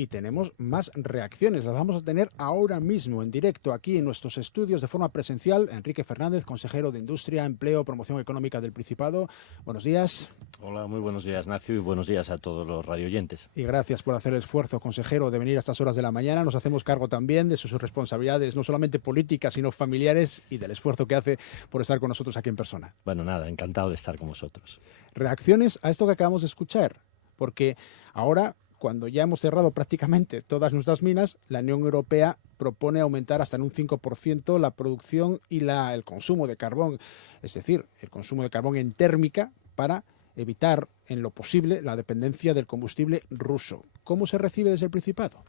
y tenemos más reacciones. Las vamos a tener ahora mismo en directo aquí en nuestros estudios de forma presencial. Enrique Fernández, consejero de Industria, Empleo, Promoción Económica del Principado. Buenos días. Hola, muy buenos días, Nacio, y buenos días a todos los radioyentes. Y gracias por hacer el esfuerzo, consejero, de venir a estas horas de la mañana. Nos hacemos cargo también de sus responsabilidades, no solamente políticas, sino familiares, y del esfuerzo que hace por estar con nosotros aquí en persona. Bueno, nada, encantado de estar con vosotros. Reacciones a esto que acabamos de escuchar, porque ahora, cuando ya hemos cerrado prácticamente todas nuestras minas, la Unión Europea propone aumentar hasta en un 5% la producción y el consumo de carbón, es decir, el consumo de carbón en térmica para evitar en lo posible la dependencia del combustible ruso. ¿Cómo se recibe desde el Principado?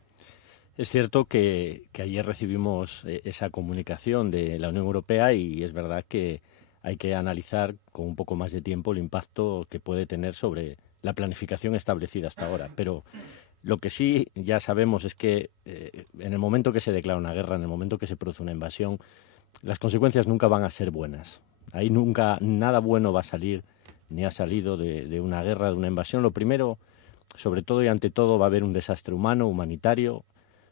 Es cierto que ayer recibimos esa comunicación de la Unión Europea y es verdad que hay que analizar con un poco más de tiempo el impacto que puede tener sobre la planificación establecida hasta ahora. Pero lo que sí ya sabemos es que en el momento que se declara una guerra, en el momento que se produce una invasión, las consecuencias nunca van a ser buenas. Ahí nunca nada bueno va a salir, ni ha salido de una guerra, de una invasión. Lo primero, sobre todo y ante todo, va a haber un desastre humano, humanitario.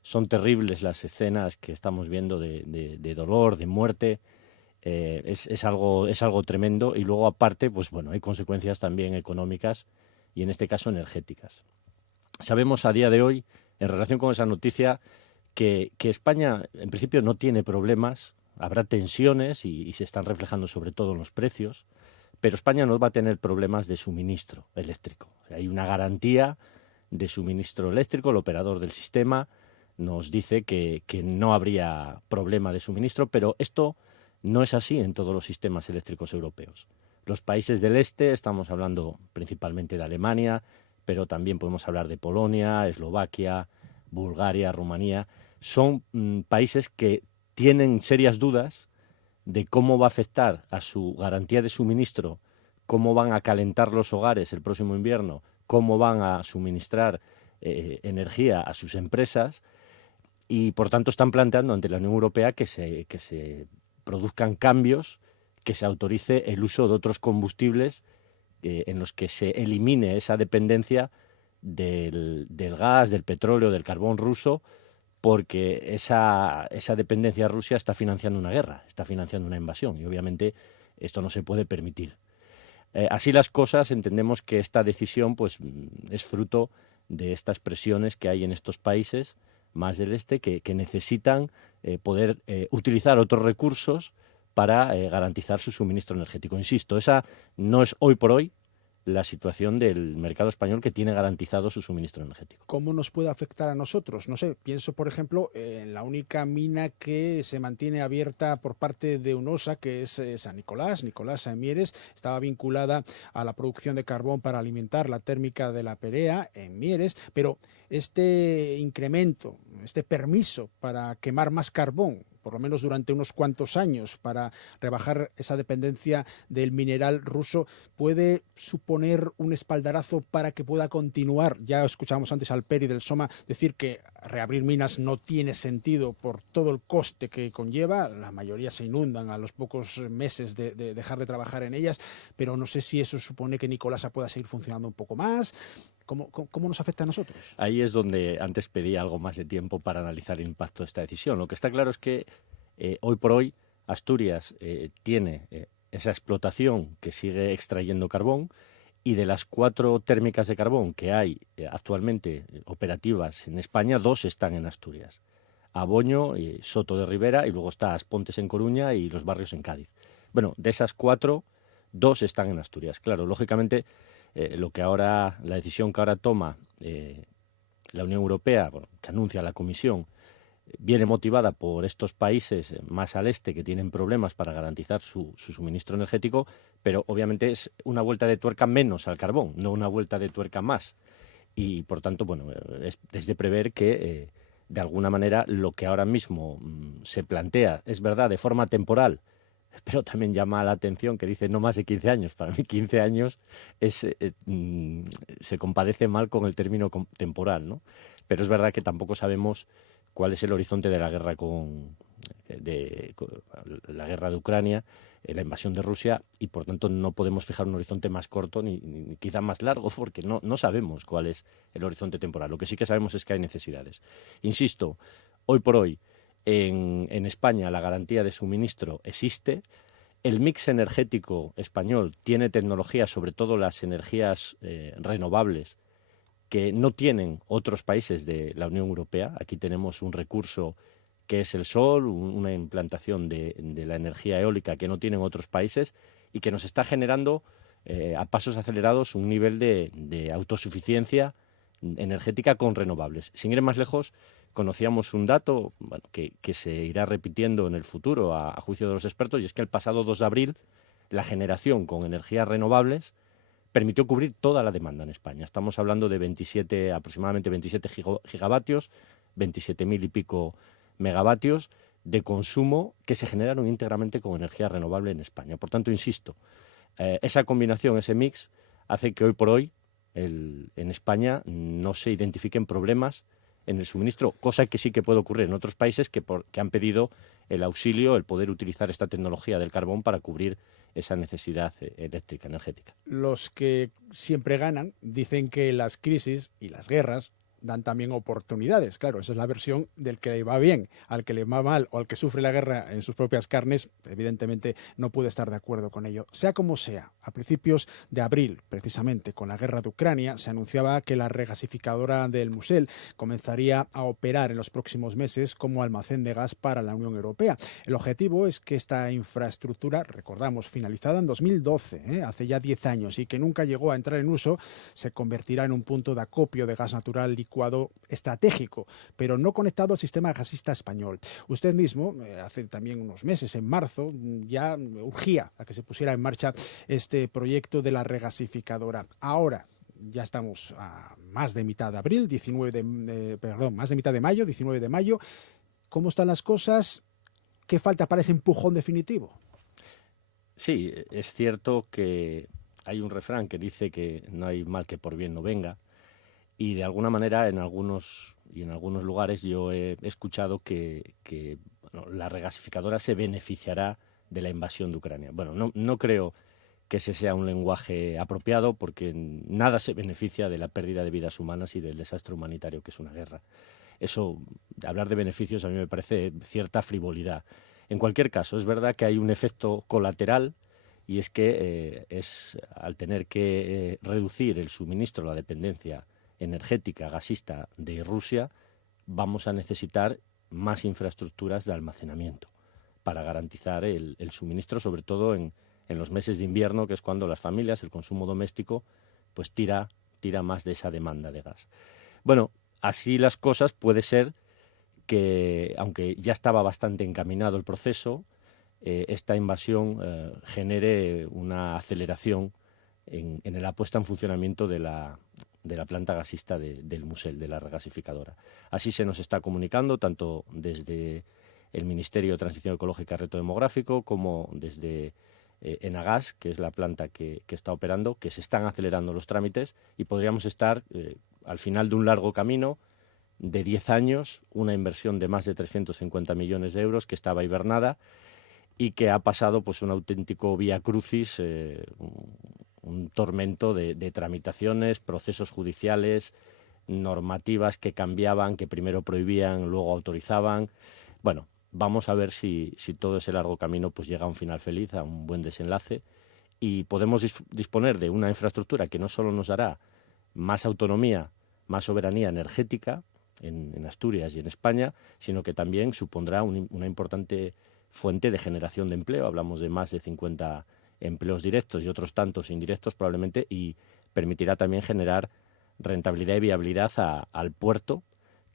Son terribles las escenas que estamos viendo de dolor, de muerte. Es algo tremendo. Y luego, aparte, pues bueno, hay consecuencias también económicas y, en este caso, energéticas. Sabemos a día de hoy, en relación con esa noticia, que España, en principio, no tiene problemas. Habrá tensiones y se están reflejando sobre todo en los precios, pero España no va a tener problemas de suministro eléctrico. O sea, hay una garantía de suministro eléctrico. El operador del sistema nos dice que no habría problema de suministro, pero esto no es así en todos los sistemas eléctricos europeos. Los países del este, estamos hablando principalmente de Alemania, pero también podemos hablar de Polonia, Eslovaquia, Bulgaria, Rumanía, son países que tienen serias dudas de cómo va a afectar a su garantía de suministro, cómo van a calentar los hogares el próximo invierno, cómo van a suministrar energía a sus empresas y, por tanto, están planteando ante la Unión Europea que se produzcan cambios, que se autorice el uso de otros combustibles en los que se elimine esa dependencia del gas, del petróleo, del carbón ruso, porque esa dependencia de Rusia está financiando una guerra, está financiando una invasión y obviamente esto no se puede permitir. Así las cosas, entendemos que esta decisión pues, es fruto de estas presiones que hay en estos países más del este que necesitan poder utilizar otros recursos para garantizar su suministro energético. Insisto, esa no es hoy por hoy la situación del mercado español, que tiene garantizado su suministro energético. ¿Cómo nos puede afectar a nosotros? No sé, pienso, por ejemplo, en la única mina que se mantiene abierta por parte de UNOSA, que es San Nicolás, Mieres, estaba vinculada a la producción de carbón para alimentar la térmica de la Perea en Mieres, pero este incremento, este permiso para quemar más carbón, por lo menos durante unos cuantos años, para rebajar esa dependencia del mineral ruso, puede suponer un espaldarazo para que pueda continuar. Ya escuchábamos antes al Peri del Soma decir que reabrir minas no tiene sentido por todo el coste que conlleva. La mayoría se inundan a los pocos meses de dejar de trabajar en ellas, pero no sé si eso supone que Nicolasa pueda seguir funcionando un poco más. ¿Cómo nos afecta a nosotros? Ahí es donde antes pedí algo más de tiempo para analizar el impacto de esta decisión. Lo que está claro es que hoy por hoy Asturias tiene esa explotación que sigue extrayendo carbón, y de las 4 térmicas de carbón que hay actualmente operativas en España, 2 están en Asturias. Aboño, Soto de Ribera, y luego está Aspontes en Coruña y Los Barrios en Cádiz. Bueno, de esas 4, 2 están en Asturias. Claro, lógicamente, la decisión que ahora toma la Unión Europea, bueno, que anuncia la Comisión, viene motivada por estos países más al este que tienen problemas para garantizar su suministro energético, pero obviamente es una vuelta de tuerca menos al carbón, no una vuelta de tuerca más. Y, por tanto, bueno, es de prever que, de alguna manera, lo que ahora mismo se plantea, es verdad, de forma temporal, pero también llama la atención que dice no más de 15 años. Para mí 15 años se compadece mal con el término temporal, ¿no? Pero es verdad que tampoco sabemos cuál es el horizonte de la guerra con de la guerra de Ucrania, la invasión de Rusia, y por tanto no podemos fijar un horizonte más corto ni quizá más largo, porque no sabemos cuál es el horizonte temporal. Lo que sí que sabemos es que hay necesidades. Insisto, hoy por hoy en España la garantía de suministro existe. El mix energético español tiene tecnologías, sobre todo las energías renovables, que no tienen otros países de la Unión Europea. Aquí tenemos un recurso que es el sol, una implantación de la energía eólica que no tienen otros países y que nos está generando a pasos acelerados un nivel de autosuficiencia energética con renovables. Sin ir más lejos, conocíamos un dato que se irá repitiendo en el futuro a juicio de los expertos, y es que el pasado 2 de abril la generación con energías renovables permitió cubrir toda la demanda en España. Estamos hablando de aproximadamente 27 gigavatios, 27.000 y pico megavatios de consumo que se generaron íntegramente con energía renovable en España. Por tanto, insisto, esa combinación, ese mix, hace que hoy por hoy en España no se identifiquen problemas en el suministro, cosa que sí que puede ocurrir en otros países que han pedido el auxilio, el poder utilizar esta tecnología del carbón para cubrir esa necesidad eléctrica, energética. Los que siempre ganan dicen que las crisis y las guerras dan también oportunidades. Claro, esa es la versión del que le va bien. Al que le va mal o al que sufre la guerra en sus propias carnes, evidentemente no puede estar de acuerdo con ello. Sea como sea, a principios de abril, precisamente con la guerra de Ucrania, se anunciaba que la regasificadora del Musel comenzaría a operar en los próximos meses como almacén de gas para la Unión Europea. El objetivo es que esta infraestructura, recordamos, finalizada en 2012, hace ya 10 años, y que nunca llegó a entrar en uso, se convertirá en un punto de acopio de gas natural licuado estratégico, pero no conectado al sistema gasista español. Usted mismo, hace también unos meses, en marzo, ya urgía a que se pusiera en marcha este proyecto de la regasificadora. Ahora ya estamos a más de mitad de abril, más de mitad de mayo, 19 de mayo. ¿Cómo están las cosas? ¿Qué falta para ese empujón definitivo? Sí, es cierto que hay un refrán que dice que no hay mal que por bien no venga. Y de alguna manera en algunos lugares yo he escuchado que la regasificadora se beneficiará de la invasión de Ucrania. Bueno, no creo que ese sea un lenguaje apropiado, porque nada se beneficia de la pérdida de vidas humanas y del desastre humanitario que es una guerra. Eso, hablar de beneficios, a mí me parece cierta frivolidad. En cualquier caso, es verdad que hay un efecto colateral, y es que al tener que reducir el suministro, la dependencia energética gasista de Rusia, vamos a necesitar más infraestructuras de almacenamiento para garantizar el suministro, sobre todo en los meses de invierno, que es cuando las familias, el consumo doméstico, pues tira más de esa demanda de gas. Bueno, así las cosas, puede ser que, aunque ya estaba bastante encaminado el proceso, esta invasión genere una aceleración en la puesta en funcionamiento de la planta gasista del Musel, de la regasificadora. Así se nos está comunicando, tanto desde el Ministerio de Transición Ecológica y Reto Demográfico como desde Enagas, que es la planta que está operando, que se están acelerando los trámites y podríamos estar al final de un largo camino de 10 años, una inversión de más de 350 millones de euros que estaba hibernada y que ha pasado pues un auténtico vía crucis, un tormento de tramitaciones, procesos judiciales, normativas que cambiaban, que primero prohibían, luego autorizaban. Bueno, vamos a ver si todo ese largo camino pues llega a un final feliz, a un buen desenlace, y podemos disponer de una infraestructura que no solo nos dará más autonomía, más soberanía energética en Asturias y en España, sino que también supondrá una importante fuente de generación de empleo. Hablamos de más de 50 empleos directos y otros tantos indirectos probablemente, y permitirá también generar rentabilidad y viabilidad al puerto,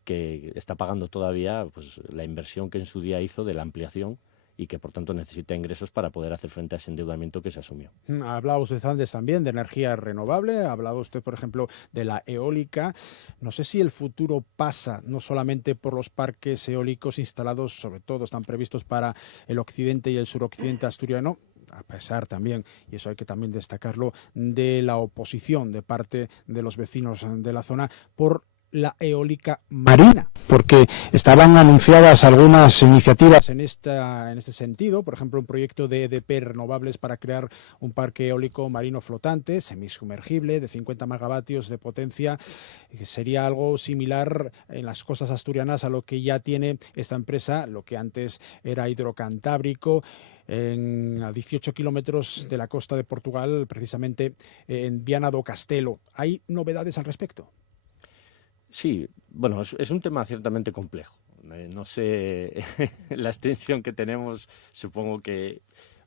que está pagando todavía pues la inversión que en su día hizo de la ampliación y que por tanto necesita ingresos para poder hacer frente a ese endeudamiento que se asumió. Hablaba usted antes también de energía renovable, hablaba usted, por ejemplo, de la eólica. No sé si el futuro pasa no solamente por los parques eólicos instalados, sobre todo están previstos para el occidente y el suroccidente asturiano, a pesar también, y eso hay que también destacarlo, de la oposición de parte de los vecinos de la zona por la eólica marina, porque estaban anunciadas algunas iniciativas en este sentido, por ejemplo, un proyecto de EDP Renovables para crear un parque eólico marino flotante, semisumergible, de 50 megavatios de potencia, que sería algo similar en las costas asturianas a lo que ya tiene esta empresa, lo que antes era Hidrocantábrico, a 18 kilómetros de la costa de Portugal, precisamente en Viana do Castelo. ¿Hay novedades al respecto? Sí, bueno, es un tema ciertamente complejo. No sé, la extensión que tenemos, supongo que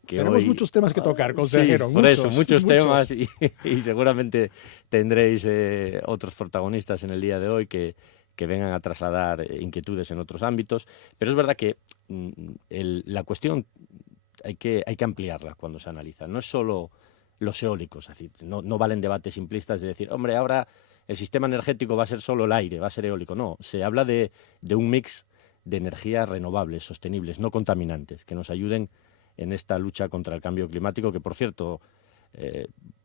Tenemos hoy... muchos temas que tocar, Sí, consejero, por eso, muchos, muchos muchos. temas y seguramente tendréis otros protagonistas en el día de hoy que vengan a trasladar inquietudes en otros ámbitos. Pero es verdad que la cuestión hay que ampliarla cuando se analiza. No es solo los eólicos, es decir, no valen debates simplistas de decir, hombre, ahora el sistema energético va a ser solo el aire, va a ser eólico. No, se habla de un mix de energías renovables, sostenibles, no contaminantes, que nos ayuden en esta lucha contra el cambio climático, que por cierto,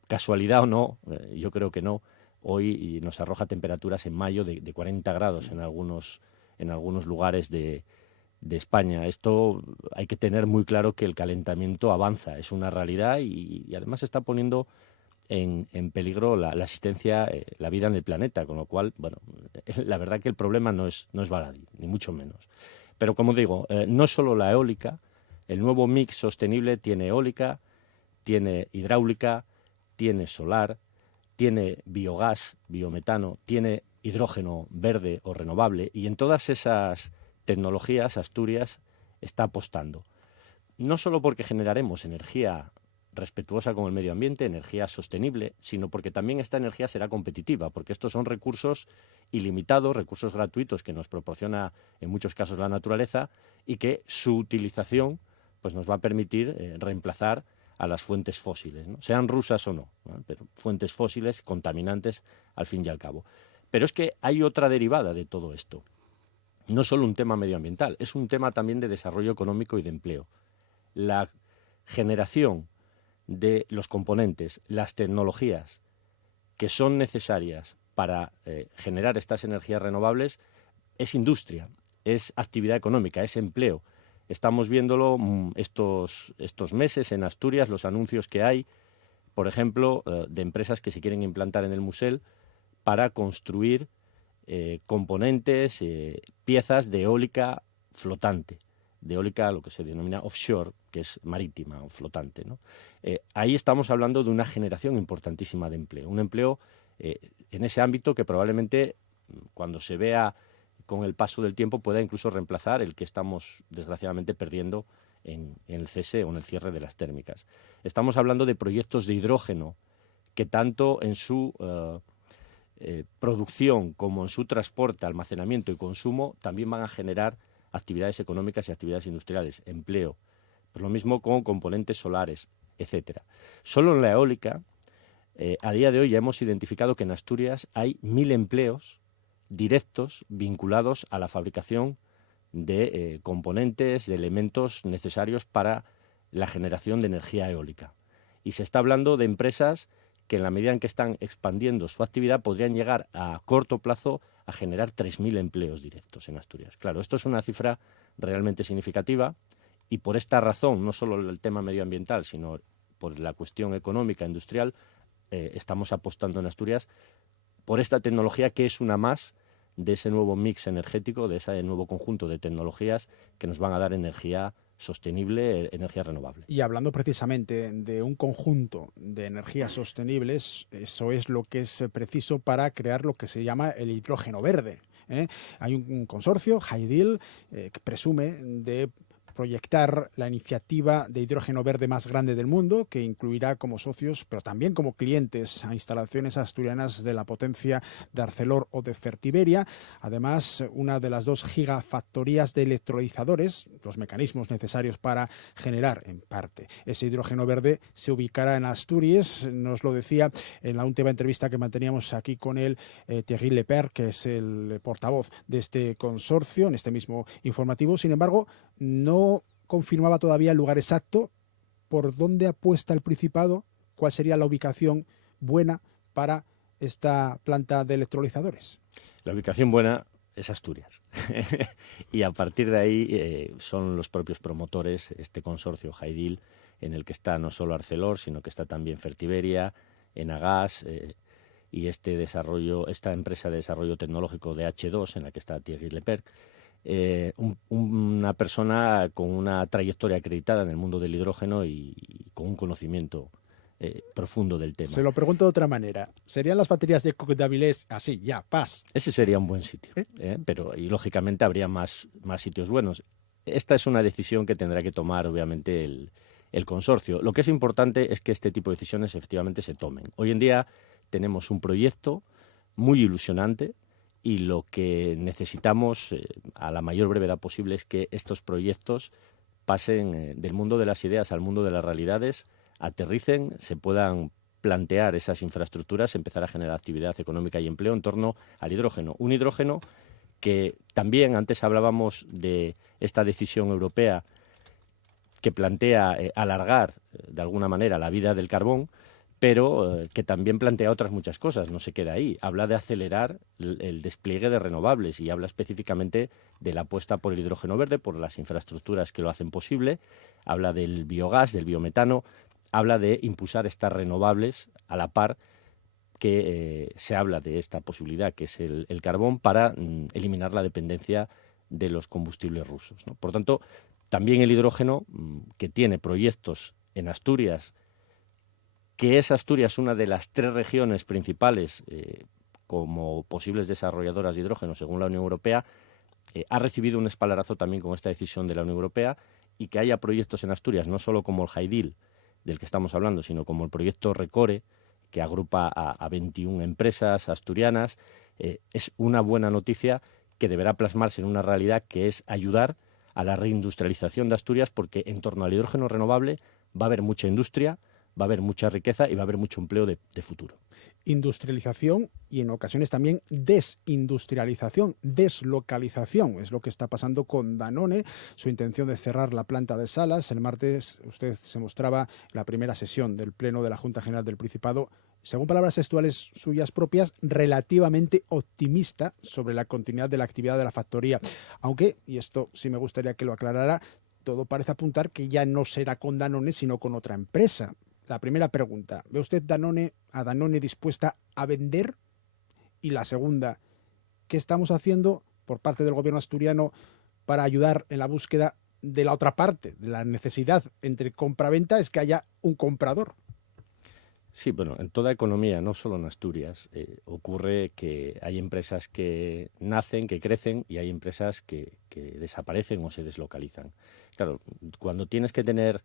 casualidad o no, yo creo que no, hoy nos arroja temperaturas en mayo de 40 grados en algunos lugares de España. Esto hay que tener muy claro que el calentamiento avanza, es una realidad y además está poniendo en peligro la existencia, la vida en el planeta, con lo cual, bueno, la verdad que el problema no es baladí, ni mucho menos. Pero como digo, no solo la eólica, el nuevo mix sostenible tiene eólica, tiene hidráulica, tiene solar, tiene biogás, biometano, tiene hidrógeno verde o renovable, y en todas esas tecnologías Asturias está apostando. No solo porque generaremos energía respetuosa con el medio ambiente, energía sostenible, sino porque también esta energía será competitiva, porque estos son recursos ilimitados, recursos gratuitos que nos proporciona en muchos casos la naturaleza y que su utilización pues nos va a permitir reemplazar a las fuentes fósiles, ¿no? Sean rusas o no, ¿no? Pero fuentes fósiles contaminantes al fin y al cabo. Pero es que hay otra derivada de todo esto. No solo un tema medioambiental, es un tema también de desarrollo económico y de empleo. La generación de los componentes, las tecnologías que son necesarias para generar estas energías renovables es industria, es actividad económica, es empleo. Estamos viéndolo estos meses en Asturias, los anuncios que hay, por ejemplo, de empresas que se quieren implantar en el Musel para construir componentes, piezas de eólica flotante, de eólica lo que se denomina offshore, que es marítima o flotante, ¿no? Ahí estamos hablando de una generación importantísima de empleo, un empleo en ese ámbito que probablemente cuando se vea con el paso del tiempo pueda incluso reemplazar el que estamos desgraciadamente perdiendo en el cese o en el cierre de las térmicas. Estamos hablando de proyectos de hidrógeno que tanto en su producción como en su transporte, almacenamiento y consumo también van a generar actividades económicas y actividades industriales, empleo. Pues lo mismo con componentes solares, etcétera. Solo en la eólica, a día de hoy ya hemos identificado que en Asturias hay 1.000 empleos directos vinculados a la fabricación de componentes, de elementos necesarios para la generación de energía eólica. Y se está hablando de empresas que en la medida en que están expandiendo su actividad podrían llegar a corto plazo a generar 3.000 empleos directos en Asturias. Claro, esto es una cifra realmente significativa y por esta razón, no solo el tema medioambiental, sino por la cuestión económica, industrial, estamos apostando en Asturias por esta tecnología que es una más de ese nuevo mix energético, de ese nuevo conjunto de tecnologías que nos van a dar energía sostenible, energía renovable. Y hablando precisamente de un conjunto de energías sostenibles, eso es lo que es preciso para crear lo que se llama el hidrógeno verde, ¿eh? Hay un consorcio, Haidil, que presume de proyectar la iniciativa de hidrógeno verde más grande del mundo, que incluirá como socios, pero también como clientes, a instalaciones asturianas de la potencia de Arcelor o de Fertiberia. Además, una de las 2 gigafactorías de electrolizadores, los mecanismos necesarios para generar, en parte, ese hidrógeno verde, se ubicará en Asturias. Nos lo decía en la última entrevista que manteníamos aquí con él, Thierry Leper, que es el portavoz de este consorcio, en este mismo informativo. Sin embargo, no confirmaba todavía el lugar exacto por dónde apuesta el Principado, cuál sería la ubicación buena para esta planta de electrolizadores. La ubicación buena es Asturias. Y a partir de ahí son los propios promotores, este consorcio Jaidil, en el que está no solo Arcelor, sino que está también Fertiberia, Enagas, y esta empresa de desarrollo tecnológico de H2, en la que está Thierry Lepers, una persona con una trayectoria acreditada en el mundo del hidrógeno y con un conocimiento profundo del tema. Se lo pregunto de otra manera. ¿Serían las baterías de Coque de Avilés así, ya, paz? Ese sería un buen sitio, pero y lógicamente habría más sitios buenos. Esta es una decisión que tendrá que tomar, obviamente, el consorcio. Lo que es importante es que este tipo de decisiones efectivamente se tomen. Hoy en día tenemos un proyecto muy ilusionante y lo que necesitamos a la mayor brevedad posible es que estos proyectos pasen del mundo de las ideas al mundo de las realidades, aterricen, se puedan plantear esas infraestructuras, empezar a generar actividad económica y empleo en torno al hidrógeno. Un hidrógeno que también, antes hablábamos de esta decisión europea que plantea alargar de alguna manera la vida del carbón, pero que también plantea otras muchas cosas, no se queda ahí. Habla de acelerar el despliegue de renovables y habla específicamente de la apuesta por el hidrógeno verde, por las infraestructuras que lo hacen posible, habla del biogás, del biometano, habla de impulsar estas renovables a la par que se habla de esta posibilidad, que es el carbón, para eliminar la dependencia de los combustibles rusos, ¿no? Por tanto, también el hidrógeno, que tiene proyectos en Asturias, que es Asturias una de las 3 regiones principales como posibles desarrolladoras de hidrógeno según la Unión Europea, ha recibido un espaldarazo también con esta decisión de la Unión Europea, y que haya proyectos en Asturias, no solo como el Jaidil, del que estamos hablando, sino como el proyecto Recore, que agrupa a 21 empresas asturianas, es una buena noticia que deberá plasmarse en una realidad que es ayudar a la reindustrialización de Asturias, porque en torno al hidrógeno renovable va a haber mucha industria, va a haber mucha riqueza y va a haber mucho empleo de futuro. Industrialización y en ocasiones también desindustrialización, deslocalización. Es lo que está pasando con Danone, su intención de cerrar la planta de Salas. El martes usted se mostraba en la primera sesión del Pleno de la Junta General del Principado, según palabras textuales suyas propias, relativamente optimista sobre la continuidad de la actividad de la factoría. Aunque, y esto sí me gustaría que lo aclarara, todo parece apuntar que ya no será con Danone, sino con otra empresa. La primera pregunta, ¿ve usted a Danone dispuesta a vender? Y la segunda, ¿qué estamos haciendo por parte del gobierno asturiano para ayudar en la búsqueda de la otra parte, de la necesidad entre compra-venta, es que haya un comprador? Sí, bueno, en toda economía, no solo en Asturias, ocurre que hay empresas que nacen, que crecen, y hay empresas que desaparecen o se deslocalizan. Claro, cuando tienes que tener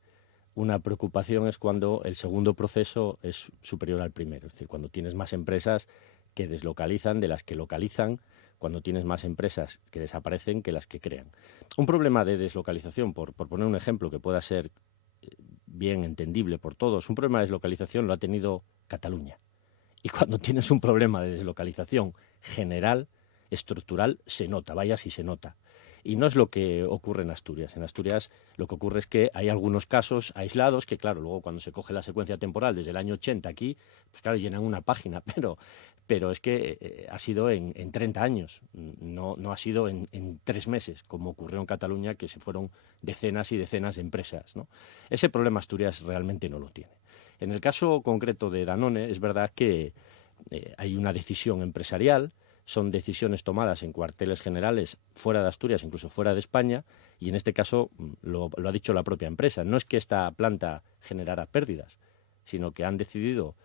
una preocupación es cuando el segundo proceso es superior al primero, es decir, cuando tienes más empresas que deslocalizan de las que localizan, cuando tienes más empresas que desaparecen que las que crean. Un problema de deslocalización, por poner un ejemplo que pueda ser bien entendible por todos, un problema de deslocalización lo ha tenido Cataluña. Y cuando tienes un problema de deslocalización general, estructural, se nota, vaya si se nota. Y no es lo que ocurre en Asturias. En Asturias lo que ocurre es que hay algunos casos aislados que, claro, luego cuando se coge la secuencia temporal desde el año 80 aquí, pues claro, llenan una página, pero es que ha sido en 30 años, no ha sido en 3 meses, como ocurrió en Cataluña, que se fueron decenas y decenas de empresas, ¿no? Ese problema Asturias realmente no lo tiene. En el caso concreto de Danone, es verdad que hay una decisión empresarial, son decisiones tomadas en cuarteles generales fuera de Asturias, incluso fuera de España, y en este caso lo ha dicho la propia empresa. No es que esta planta generara pérdidas, sino que han decidido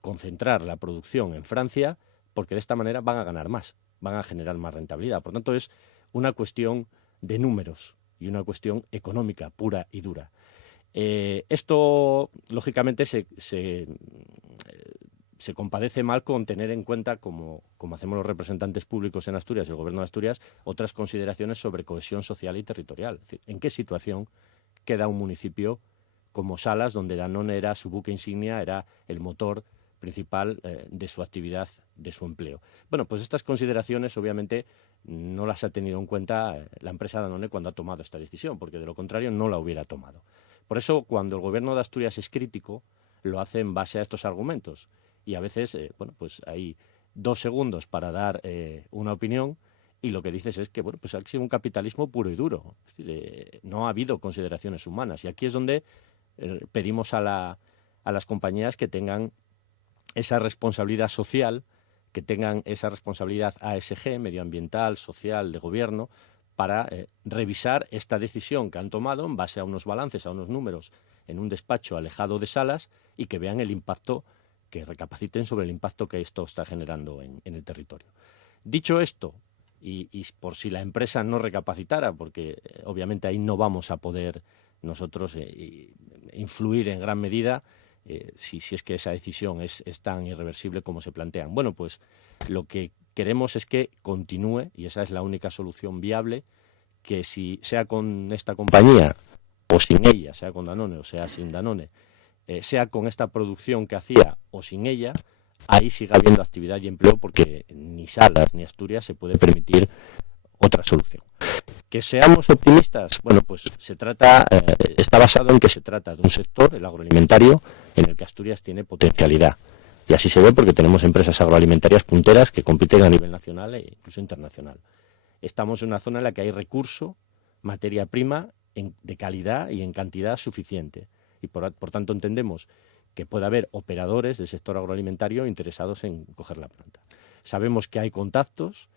concentrar la producción en Francia, porque de esta manera van a ganar más, van a generar más rentabilidad. Por tanto, es una cuestión de números y una cuestión económica pura y dura. Esto, lógicamente, se compadece mal con tener en cuenta, como hacemos los representantes públicos en Asturias y el Gobierno de Asturias, otras consideraciones sobre cohesión social y territorial. Es decir, ¿en qué situación queda un municipio como Salas, donde Danone era su buque insignia, era el motor principal de su actividad, de su empleo? Bueno, pues estas consideraciones obviamente no las ha tenido en cuenta la empresa Danone cuando ha tomado esta decisión, porque de lo contrario no la hubiera tomado. Por eso, cuando el Gobierno de Asturias es crítico, lo hace en base a estos argumentos. Y a veces, bueno, pues hay 2 segundos para dar una opinión, y lo que dices es que bueno, pues ha sido un capitalismo puro y duro. Es decir, no ha habido consideraciones humanas. Y aquí es donde pedimos a las compañías que tengan esa responsabilidad social, que tengan esa responsabilidad ASG, medioambiental, social, de gobierno, para revisar esta decisión que han tomado en base a unos balances, a unos números, en un despacho alejado de salas, y que vean el impacto, que recapaciten sobre el impacto que esto está generando en el territorio. Dicho esto, y por si la empresa no recapacitara, porque obviamente ahí no vamos a poder nosotros influir en gran medida, si es que esa decisión es tan irreversible como se plantean. Bueno, pues lo que queremos es que continúe, y esa es la única solución viable, que si sea con esta compañía o sin ella, sea con Danone o sea sin Danone, sea con esta producción que hacía o sin ella, ahí siga habiendo actividad y empleo, porque ni Salas ni Asturias se puede permitir otra solución. Que seamos optimistas, bueno, pues está basado en que se trata de un sector, el agroalimentario, en el que Asturias tiene potencialidad. Y así se ve porque tenemos empresas agroalimentarias punteras que compiten a nivel nacional e incluso internacional. Estamos en una zona en la que hay recurso, materia prima, de calidad y en cantidad suficiente. Y por tanto entendemos que puede haber operadores del sector agroalimentario interesados en coger la planta. Sabemos que hay contactos.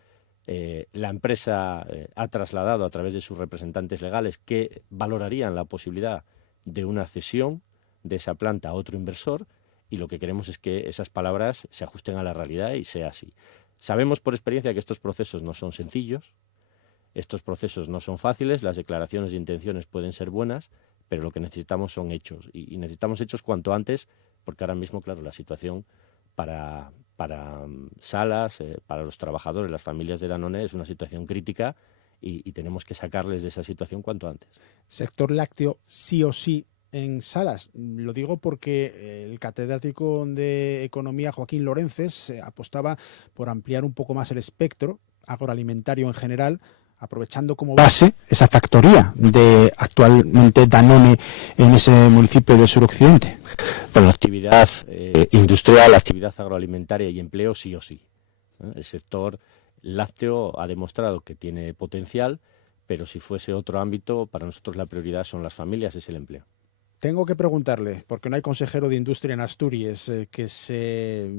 La empresa ha trasladado a través de sus representantes legales que valorarían la posibilidad de una cesión de esa planta a otro inversor, y lo que queremos es que esas palabras se ajusten a la realidad y sea así. Sabemos por experiencia que estos procesos no son sencillos, estos procesos no son fáciles, las declaraciones de intenciones pueden ser buenas, pero lo que necesitamos son hechos, y necesitamos hechos cuanto antes, porque ahora mismo, claro, la situación para Salas, para los trabajadores, las familias de Danone, es una situación crítica, y tenemos que sacarles de esa situación cuanto antes. Sector lácteo sí o sí en Salas. Lo digo porque el catedrático de Economía, Joaquín Lorences, apostaba por ampliar un poco más el espectro agroalimentario en general, aprovechando como base esa factoría de actualmente Danone en ese municipio del suroccidente. Bueno, actividad industrial, actividad agroalimentaria y empleo sí o sí. El sector lácteo ha demostrado que tiene potencial, pero si fuese otro ámbito, para nosotros la prioridad son las familias, es el empleo. Tengo que preguntarle, porque no hay consejero de industria en Asturias que se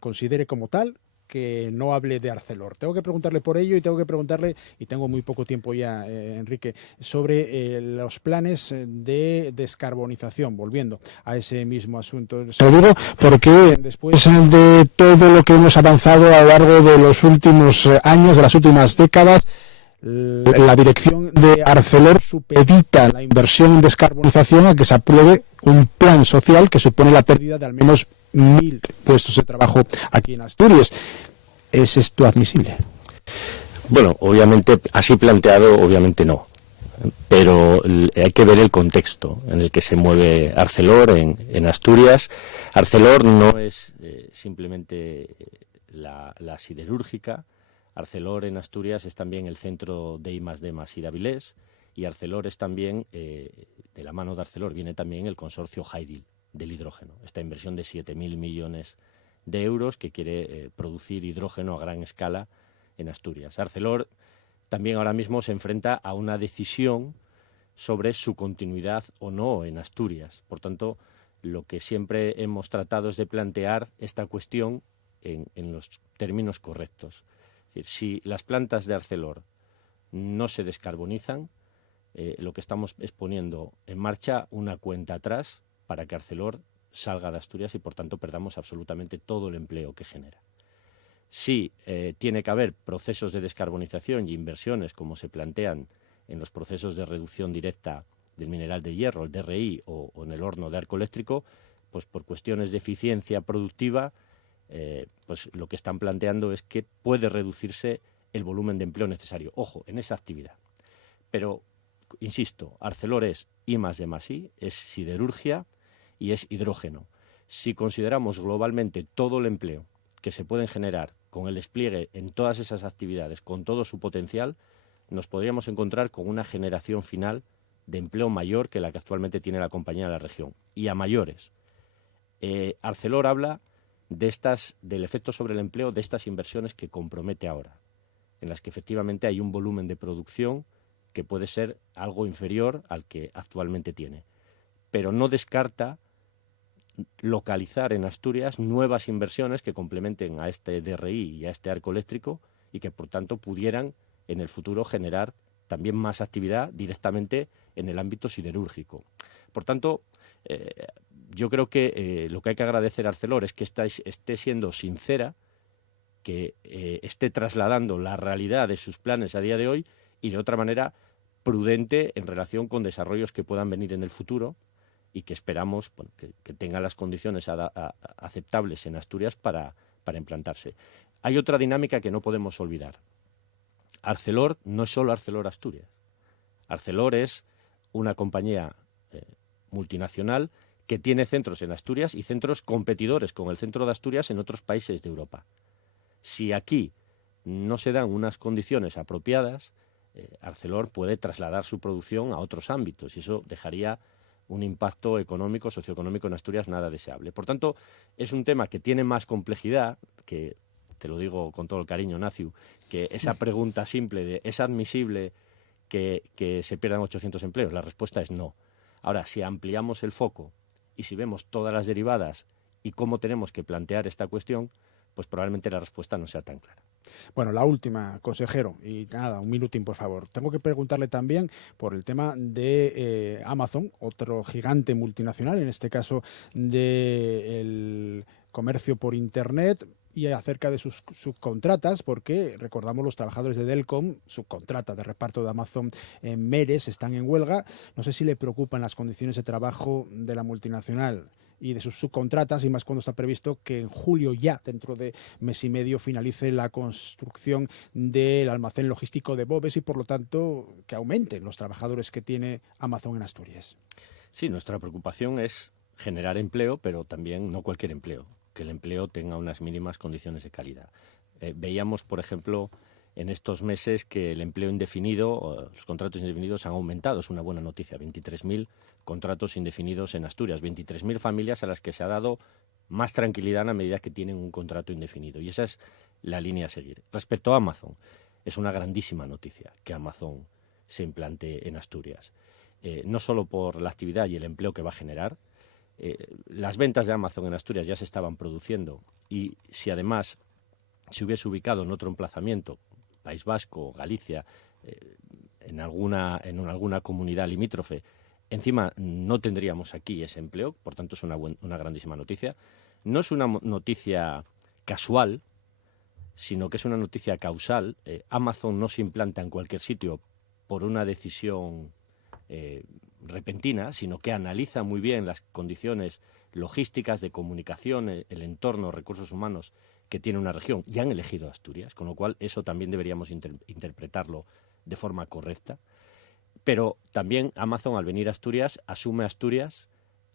considere como tal, que no hable de Arcelor. Tengo que preguntarle por ello, y tengo que preguntarle, y tengo muy poco tiempo ya, Enrique, sobre los planes de descarbonización, volviendo a ese mismo asunto. Se lo digo porque después de todo lo que hemos avanzado a lo largo de los últimos años, de las últimas décadas, la dirección de Arcelor supedita la inversión en descarbonización a que se apruebe un plan social que supone la pérdida de al menos 1.000 puestos de trabajo aquí en Asturias. ¿Es esto admisible? Bueno, obviamente, así planteado, obviamente no. Pero hay que ver el contexto en el que se mueve Arcelor en Asturias. Arcelor no es simplemente la siderúrgica. Arcelor en Asturias es también el centro de I+D+ y de Avilés, y Arcelor es también, de la mano de Arcelor, viene también el consorcio Haidil del hidrógeno, esta inversión de 7.000 millones de euros que quiere producir hidrógeno a gran escala en Asturias. Arcelor también ahora mismo se enfrenta a una decisión sobre su continuidad o no en Asturias. Por tanto, lo que siempre hemos tratado es de plantear esta cuestión en los términos correctos. Es decir, si las plantas de Arcelor no se descarbonizan, lo que estamos es poniendo en marcha una cuenta atrás para que Arcelor salga de Asturias y, por tanto, perdamos absolutamente todo el empleo que genera. Sí, tiene que haber procesos de descarbonización y inversiones, como se plantean en los procesos de reducción directa del mineral de hierro, el DRI, o en el horno de arco eléctrico, pues por cuestiones de eficiencia productiva, pues lo que están planteando es que puede reducirse el volumen de empleo necesario. Ojo, en esa actividad. Pero, insisto, Arcelor es I+D+I, es siderurgia y es hidrógeno. Si consideramos globalmente todo el empleo que se pueden generar con el despliegue en todas esas actividades, con todo su potencial, nos podríamos encontrar con una generación final de empleo mayor que la que actualmente tiene la compañía en la región, y a mayores. Arcelor habla del efecto sobre el empleo de estas inversiones que compromete ahora, en las que efectivamente hay un volumen de producción que puede ser algo inferior al que actualmente tiene. Pero no descarta localizar en Asturias nuevas inversiones que complementen a este DRI y a este arco eléctrico y que, por tanto, pudieran en el futuro generar también más actividad directamente en el ámbito siderúrgico. Por tanto, yo creo que lo que hay que agradecer a Arcelor es que esté siendo sincera, que esté trasladando la realidad de sus planes a día de hoy y de otra manera prudente en relación con desarrollos que puedan venir en el futuro y que esperamos que tengan las condiciones aceptables en Asturias para implantarse. Hay otra dinámica que no podemos olvidar. Arcelor no es solo Arcelor Asturias. Arcelor es una compañía multinacional que tiene centros en Asturias y centros competidores con el centro de Asturias en otros países de Europa. Si aquí no se dan unas condiciones apropiadas, Arcelor puede trasladar su producción a otros ámbitos y eso dejaría un impacto económico, socioeconómico en Asturias nada deseable. Por tanto, es un tema que tiene más complejidad, que te lo digo con todo el cariño, Naciu, que esa pregunta simple de ¿es admisible que se pierdan 800 empleos? La respuesta es no. Ahora, si ampliamos el foco y si vemos todas las derivadas y cómo tenemos que plantear esta cuestión, pues probablemente la respuesta no sea tan clara. Bueno, la última, consejero, y nada, un minutín, por favor. Tengo que preguntarle también por el tema de Amazon, otro gigante multinacional, en este caso del comercio por Internet, y acerca de sus subcontratas, porque recordamos los trabajadores de Delcom, subcontrata de reparto de Amazon en Meres, están en huelga. No sé si le preocupan las condiciones de trabajo de la multinacional y de sus subcontratas, y más cuando está previsto que en julio ya, dentro de mes y medio, finalice la construcción del almacén logístico de Boves y, por lo tanto, que aumenten los trabajadores que tiene Amazon en Asturias. Sí, nuestra preocupación es generar empleo, pero también no cualquier empleo, que el empleo tenga unas mínimas condiciones de calidad. Veíamos, por ejemplo, en estos meses que el empleo indefinido, los contratos indefinidos han aumentado. Es una buena noticia, 23.000 contratos indefinidos en Asturias, 23.000 familias a las que se ha dado más tranquilidad a medida que tienen un contrato indefinido. Y esa es la línea a seguir. Respecto a Amazon, es una grandísima noticia que Amazon se implante en Asturias. No solo por la actividad y el empleo que va a generar. Las ventas de Amazon en Asturias ya se estaban produciendo y si además se hubiese ubicado en otro emplazamiento, País Vasco, Galicia, en alguna comunidad limítrofe, encima no tendríamos aquí ese empleo, por tanto es una grandísima noticia. No es una noticia casual, sino que es una noticia causal. Amazon no se implanta en cualquier sitio por una decisión repentina, sino que analiza muy bien las condiciones logísticas, de comunicación, el entorno, recursos humanos que tiene una región, y han elegido Asturias, con lo cual eso también deberíamos interpretarlo de forma correcta. Pero también Amazon, al venir a Asturias, asume Asturias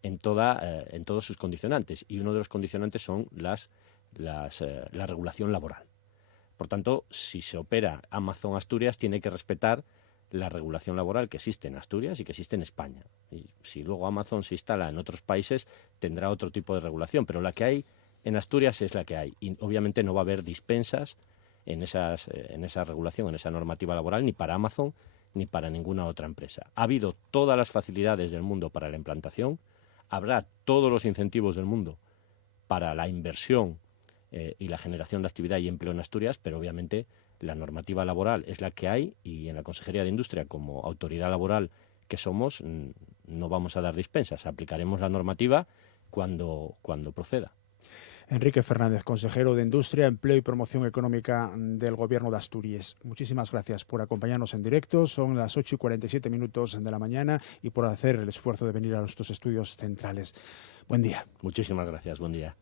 en todos sus condicionantes, y uno de los condicionantes son la regulación laboral. Por tanto, si se opera Amazon Asturias, tiene que respetar la regulación laboral que existe en Asturias y que existe en España. Y si luego Amazon se instala en otros países, tendrá otro tipo de regulación, pero la que hay en Asturias es la que hay. Y obviamente no va a haber dispensas en esa regulación, en esa normativa laboral, ni para Amazon ni para ninguna otra empresa. Ha habido todas las facilidades del mundo para la implantación, habrá todos los incentivos del mundo para la inversión y la generación de actividad y empleo en Asturias, pero obviamente la normativa laboral es la que hay y en la Consejería de Industria, como autoridad laboral que somos, no vamos a dar dispensas. Aplicaremos la normativa cuando proceda. Enrique Fernández, consejero de Industria, Empleo y Promoción Económica del Gobierno de Asturias. Muchísimas gracias por acompañarnos en directo. Son las 8:47 de la mañana y por hacer el esfuerzo de venir a nuestros estudios centrales. Buen día. Muchísimas gracias. Buen día.